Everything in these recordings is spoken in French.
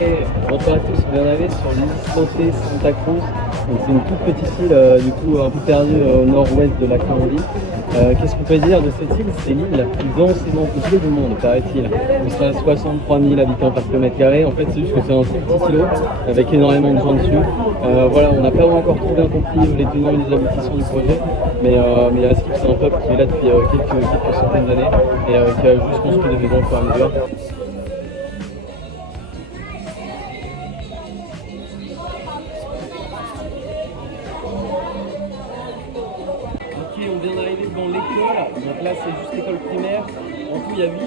Bonjour à tous, bienvenue sur l'île Santé Santa Cruz. Donc c'est une toute petite île du coup un peu perdue au nord-ouest de la Colombie. Qu'est-ce qu'on peut dire de cette île? C'est l'île la plus densément peuplée du monde, paraît-il. On sera à 63 000 habitants par kilomètre carré. En fait c'est juste que c'est un tout petit îlot avec énormément de gens dessus. Voilà, on n'a pas encore trop bien compris les tenants et les aboutissants du projet, mais Askip c'est un peuple qui est là depuis quelques centaines d'années et qui a juste construit des maisons au fur et à mesure. Ok, on vient d'arriver devant l'école, donc là c'est juste l'école primaire. En tout il y a 816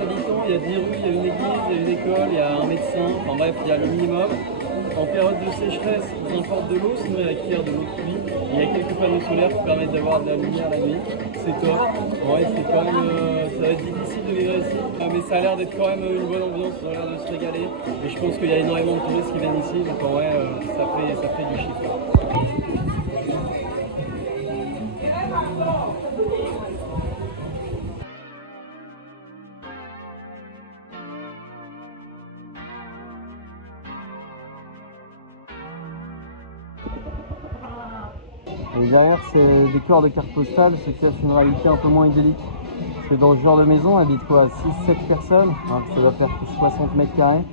habitants, il y a 10 rues, il y a une église, il y a une école, il y a un médecin, enfin bref, il y a le minimum. En période de sécheresse, ils importent de l'eau, sinon ils acquièrent de l'eau de pluie. Il y a quelques panneaux solaires qui permettent d'avoir de la lumière la nuit. C'est top. Ouais, c'est quand même, ça va être difficile de vivre ici, mais ça a l'air d'être quand même une bonne ambiance, on a l'air de se régaler. Et je pense qu'il y a énormément de touristes qui viennent ici, donc en vrai, ça fait du chiffre. Et derrière ces décors de cartes postales se cache une réalité un peu moins idyllique. Parce que dans ce genre de maison habitent quoi 6-7 personnes, hein, ça doit faire plus 60 mètres carrés,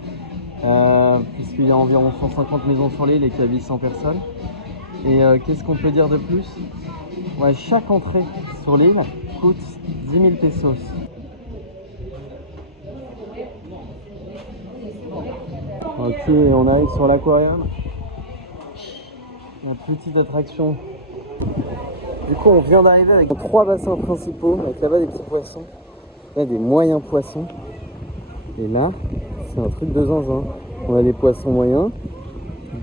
puisqu'il y a environ 150 maisons sur l'île et qu'il y a 800 personnes. Et qu'est-ce qu'on peut dire de plus? Ouais, chaque entrée sur l'île coûte 10 000 pesos. Ok, on arrive sur l'aquarium. La petite attraction. Du coup, on vient d'arriver avec 3 bassins principaux, avec là-bas des petits poissons, là des moyens poissons, et là, c'est un truc de zinzin. On a des poissons moyens,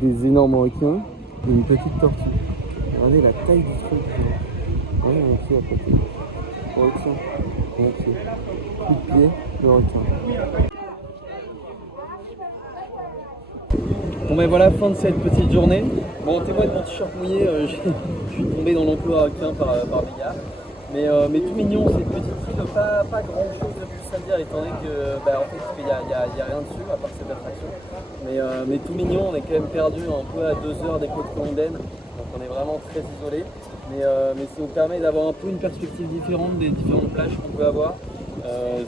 des énormes requins et une petite tortue. Regardez la taille du truc. Regardez un pied à côté. Requin, un pied. Coup de pied, le requin. Bon ben voilà, fin de cette petite journée. Bon, en témoin de mon t-shirt mouillé, je suis tombé dans l'emploi requin par Béga. Mais tout mignon, cette petite île, pas grand chose de plus à dire étant donné que en fait il y a rien dessus à part cette attraction. Mais tout mignon, on est quand même perdu un peu à 2 heures des côtes colombiennes, donc on est vraiment très isolé. Mais ça nous permet d'avoir un peu une perspective différente des différentes plages qu'on peut avoir.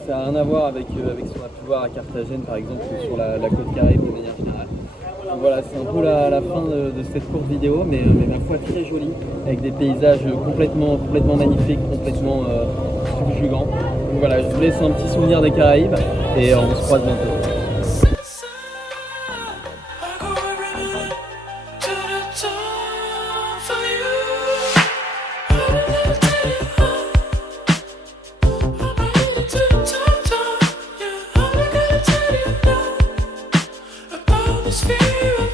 Ça n'a rien à voir avec ce qu'on a pu voir à Carthagène par exemple ou sur la côte Caraïbe de manière générale. Donc voilà, c'est un peu la fin de cette courte vidéo, mais ma foi très jolie, avec des paysages complètement magnifiques, complètement subjugants. Donc voilà, je vous laisse un petit souvenir des Caraïbes et on se croise bientôt. Atmosphere